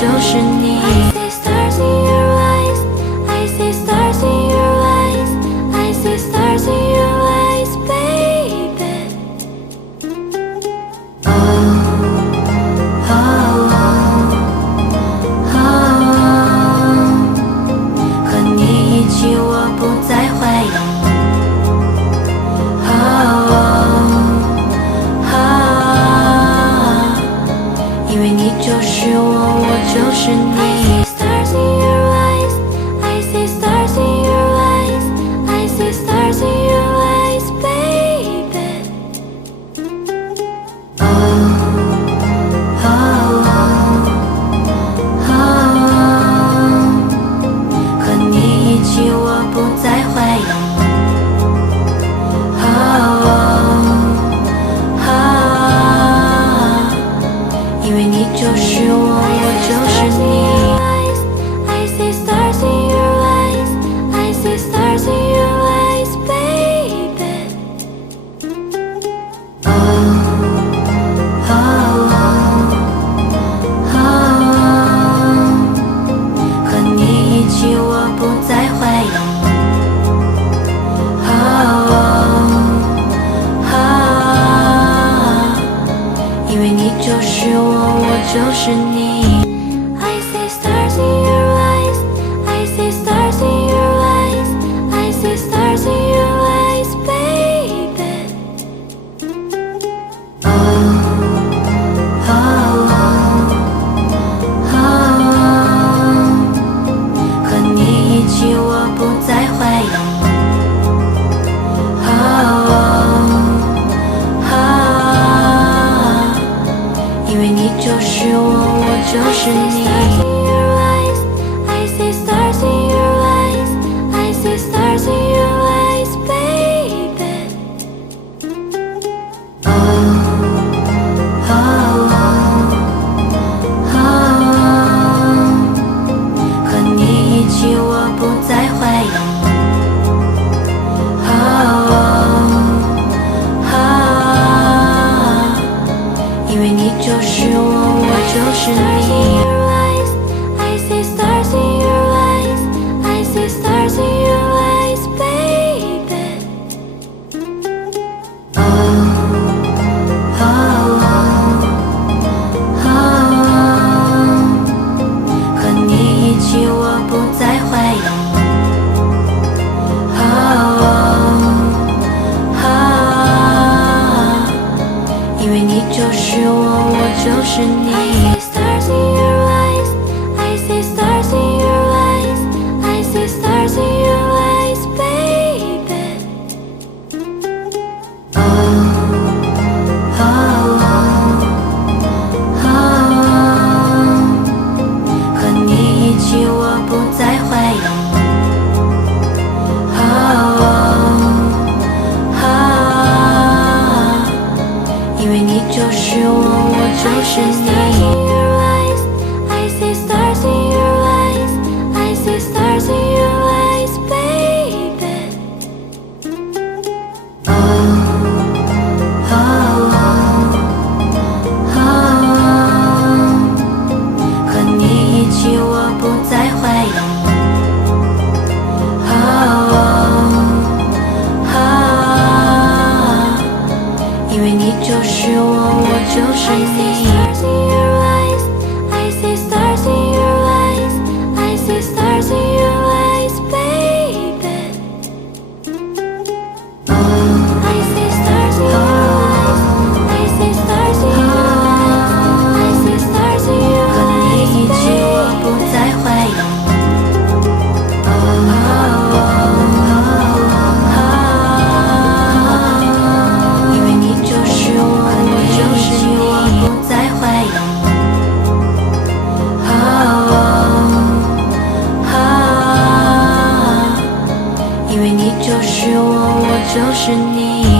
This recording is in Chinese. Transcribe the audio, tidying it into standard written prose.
就是你。I see stars in your eyes, I see stars in your eyes, I see stars in your eyes, baby. Oh, oh, oh, oh. 和你一起，我不再怀疑。因为你就是我，我就是你。I see stars in your eyes, I see stars in your eyes, I see stars in your eyes, baby. Oh, oh, oh, oh. 和你一起，我不再怀疑。因为你就是我，我就是你。I see stars in your eyes, I see stars in your eyes, baby. Oh, oh, oh, oh. 和你一起，我不再怀疑。因为你就是我，我就是你。I see stars in your eyes, I see stars in your eyes, I see stars in your eyes, baby. Oh, oh, oh, oh. 和你一起，我不再怀疑。因为你就是我，我就是你。I see stars in your eyes, I see stars in your eyes, baby. Oh, oh, oh, oh. 和你一起，我不再怀疑。因为你就是我，我就是你。I see stars in your eyes, I see stars in your eyes, baby. Oh, oh, oh, oh. 和你一起，我不再怀疑。因为你就是我，我就是你。I see stars in your eyes, I see stars in your eyes, I see stars in your eyes, baby. Oh, oh, oh, oh. 和你一起，我不再怀疑。因为你就是我，我就是你。I see stars in your eyes, I see stars in your eyes, baby. Oh, oh, oh, oh. 和你一起，我不再怀疑。因为你就是我，我就是你。I see stars in your eyes, I see stars in your eyes, baby. Oh, I see stars in your eyes, I see stars in your eyes, I see stars in your eyes, 和你一起，我不再怀疑。因为你就是我，我就是你，我不再怀疑。因为你就是我，我就是你。